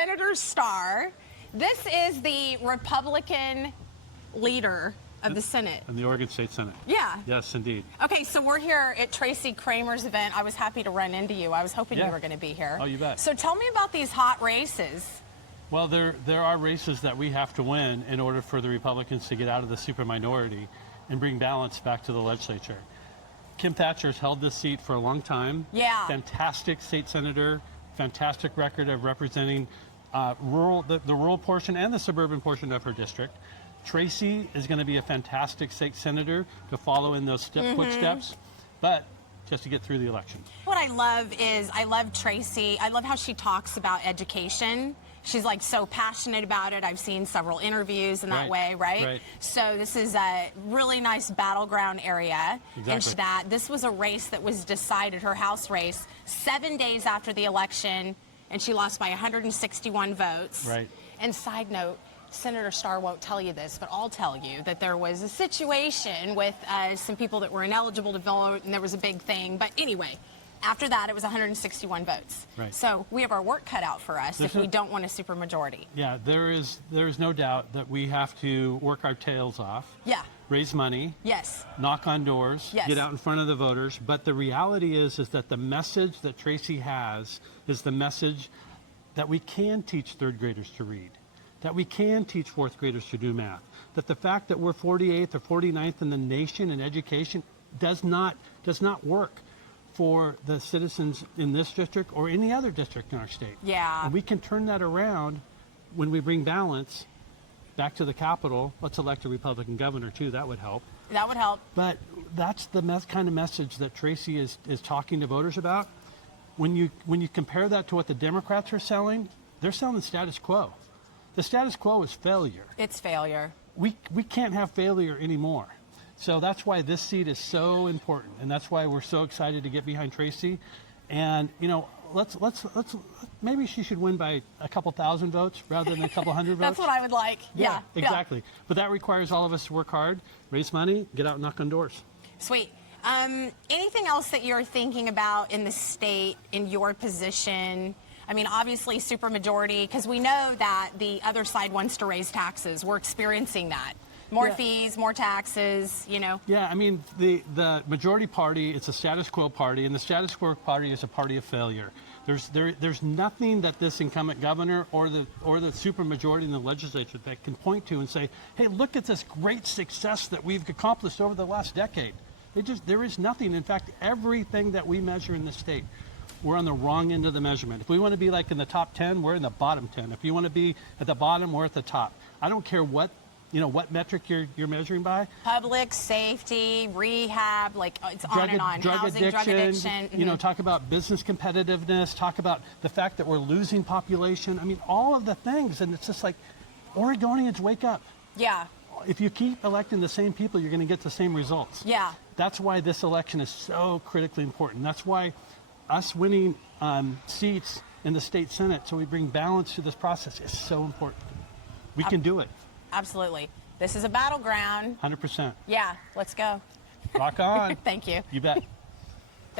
Senator Starr. This is the Republican leader of the Senate. In the Oregon State Senate. Yeah. Yes, indeed. Okay, so we're here at Tracy Cramer's event. I was happy to run into you. I was hoping you were going to be here. Oh, you bet. So tell me about these hot races. Well, there are races that we have to win in order for the Republicans to get out of the superminority and bring balance back to the legislature. Kim Thatcher's held this seat for a long time. Yeah. Fantastic state senator, fantastic record of representing the rural portion and the suburban portion of her district. Tracy is going to be a fantastic state senator to follow in those footsteps, but just to get through the election. What I love is I love Tracy. I love how she talks about education. She's like so passionate about it. I've seen several interviews in that way, right? So this is a really nice battleground area. Exactly. And that this was a race that was decided, her House race, 7 days after the election, and she lost by 161 votes. Right. And side note, Senator Starr won't tell you this, but I'll tell you that there was a situation with some people that were ineligible to vote, and there was a big thing. But anyway, after that, it was 161 votes. Right. So we have our work cut out for us if we don't want a supermajority. Yeah, there is no doubt that we have to work our tails off. Yeah. Raise money. Yes. Knock on doors. Yes. Get out in front of the voters. But the reality is that the message that Tracy has is the message that we can teach third graders to read, that we can teach fourth graders to do math, that the fact that we're 48th or 49th in the nation in education does not work for the citizens in this district or any other district in our state. Yeah. And we can turn that around when we bring balance back to the Capitol. Let's elect a Republican governor, too. That would help. That would help. But that's the kind of message that Tracy is talking to voters about. When you compare that to what the Democrats are selling, they're selling the status quo. The status quo is failure. It's failure. We can't have failure anymore. So that's why this seat is so important, and that's why we're so excited to get behind Tracy. And let's maybe she should win by a couple thousand votes rather than a couple hundred votes. That's what I would like. Yeah, exactly. Yeah. But that requires all of us to work hard, raise money, get out and knock on doors. Sweet. Anything else that you're thinking about in the state, in your position? I mean, obviously supermajority, because we know that the other side wants to raise taxes. We're experiencing that. More fees, more taxes, Yeah, I mean, the majority party, it's a status quo party, and the status quo party is a party of failure. There's nothing that this incumbent governor or the supermajority in the legislature that can point to and say, hey, look at this great success that we've accomplished over the last decade. There is nothing. In fact, everything that we measure in the state, we're on the wrong end of the measurement. If we want to be like in the top 10, we're in the bottom 10. If you want to be at the bottom, we're at the top. I don't care what metric you're measuring by. Public safety, rehab, it's on and on. Housing, drug addiction. Mm-hmm. Talk about business competitiveness, talk about the fact that we're losing population. I mean, all of the things. And it's just like, Oregonians, wake up. Yeah. If you keep electing the same people, you're going to get the same results. Yeah. That's why this election is so critically important. That's why us winning seats in the state Senate, so we bring balance to this process, is so important. We can do it. Absolutely. This is a battleground. 100%. Yeah, let's go. Rock on. Thank you. You bet.